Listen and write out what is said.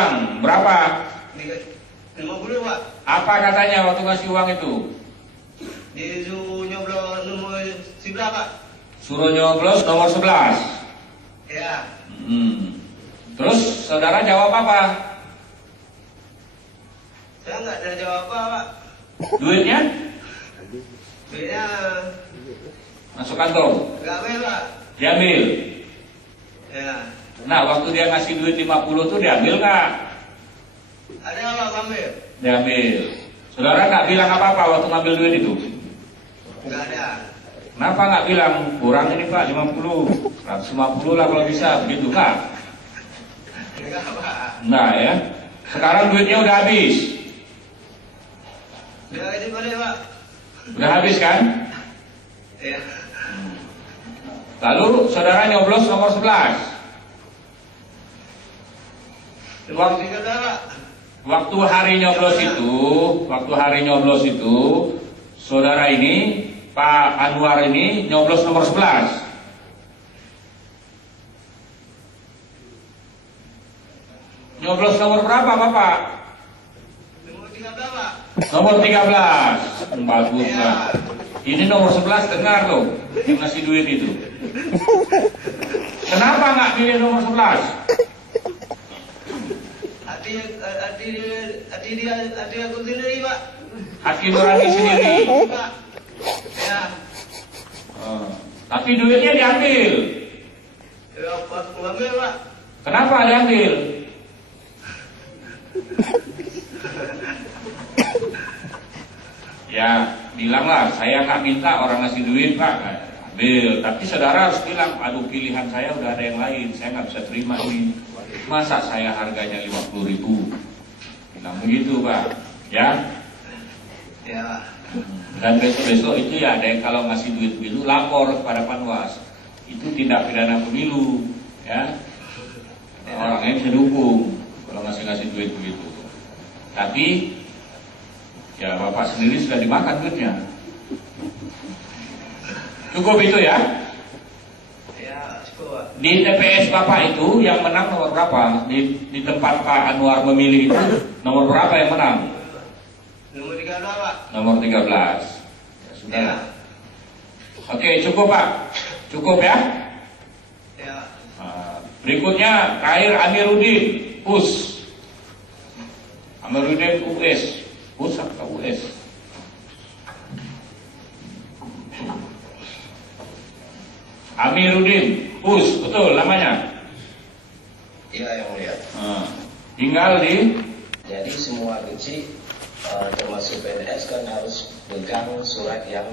uang berapa? 50 Pak. Apa katanya waktu ngasih uang itu? Disuruh nyoblos nomor 11 Pak. Suruh nyoblos nomor 11. Ya. Terus saudara jawab apa? Saya nggak ada jawab apa Pak. Duitnya? Duitnya Masuk kantong? nggak ambil Pak. Diambil? Ya. Nah, waktu dia ngasih duit 50 tuh diambil nggak? Ada Pak ambil? Diambil. Saudara nggak bilang apa-apa waktu ngambil duit itu? Nggak ada. Kenapa nggak bilang kurang ini Pak 50, 150 lah kalau bisa, begitu Kak? Enggak Pak. Nah ya, sekarang duitnya udah habis. Udah ini balik Pak. Udah habis kan? Ya. Lalu saudara nyoblos nomor 11. Nomor 3 Pak. Waktu hari nyoblos itu, saudara ini, Pak Anwar ini nyoblos nomor 11. Nyoblos nomor berapa Bapak? Nomor 13 Pak. Nomor 13. Bagus Pak. Ini nomor 11 dengar tuh, yang ngasih duit itu. Kenapa nggak pilih nomor 11? Hati aku sendiri Pak. Hati nurani sendiri. Pak. Ya. Tapi duitnya diambil. Ya aku ambil Pak. Kenapa diambil? Ya, bilanglah saya nggak minta orang ngasih duit Pak, ambil. Tapi saudara harus bilang, aduh pilihan saya udah ada yang lain, saya nggak bisa terima ini. Masa saya harganya 50.000? Bilang begitu Pak, ya. Ya. Dan besok-besok itu ya ada yang kalau ngasih duit begitu lapor kepada Panwas. Itu tindak pidana pemilu, ya. Orangnya bisa dukung kalau ngasih duit begitu. Tapi ya Bapak sendiri sudah dimakan duitnya. Cukup itu ya. Ya, cukup Pak. Di TPS Bapak itu yang menang nomor berapa? Di tempat Pak Anwar memilih itu nomor berapa yang menang? Nomor 13 Pak. Nomor 13. Ya, sudah. Ya. Oke, cukup Pak. Cukup ya. Ya. Berikutnya Khair Amiruddin US. Amiruddin US. US atau US? Amiruddin US, betul namanya. Iya yang mulia. Tinggal di. Jadi semua gaji termasuk PNS kan harus pegang surat yang